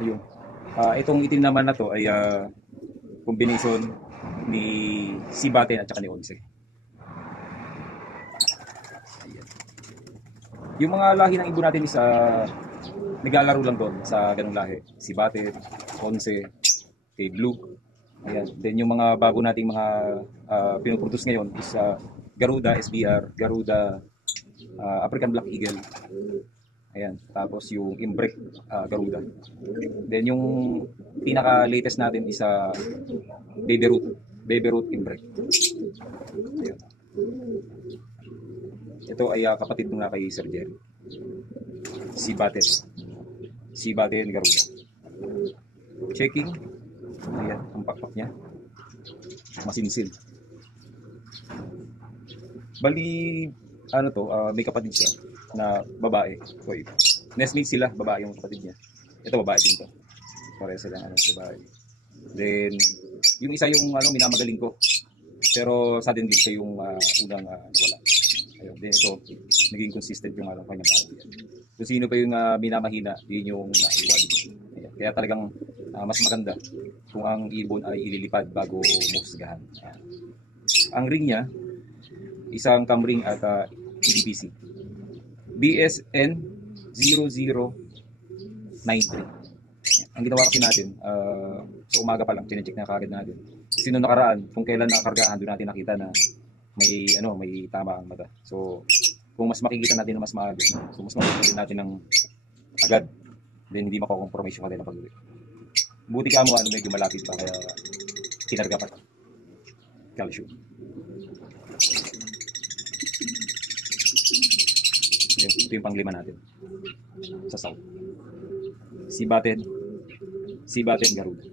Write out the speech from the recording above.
Ayun. Itong itim naman na to ay combination ni Sibaten at saka ni Onse. Ayan. Yung mga lahi ng ibon natin is naglalaro lang doon sa ganung lahi. Sibaten, Onse, kay Blue. Ayan. Then yung mga bago nating mga pinoproduce ngayon is Garuda SBR, Garuda African Black Eagle. Ayan. Tapos yung Imbrek Garuda. Then yung pinaka-latest natin is Baby Root. Baby Root Imbrek. Ayan. Ito ay kapatid nung kay Sir Jerry. Si Baten. Si Baten Garuda. Checking. Ayan, ang pakpak niya. Masinsil. Bali, ano to, may kapatid siya na babae. So, nestmate sila, babae yung kapatid niya. Ito babae din to. Pareha sila babae. Then, yung isa yung minamagaling ko. Pero sa atin din siya yung unang wala. Ayun, then ito, naging consistent yung kanyang tawag. Kung sino pa yung minamahina, yun yung naiwan. Kaya talagang mas maganda kung ang ibon ay ililipad bago mahusgahan. Ang ring niya, isang camring at EDPC. BSN 0093. Ang ginawa kasi natin, sa umaga pa lang, chinecheck na kagad natin. Sino nakaraan, kung kailan nakakargaan, doon natin nakita na may tama ang mata. So, kung mas makikita natin na mas maaga, kung mas makikita natin ng agad, then hindi mako-compromise yung kanila pag-uwi. Buti ka mo, medyo malapit pa, kaya kinarga pa. Calcium. Ito yung panglima natin sa south. Sibaten Garuda.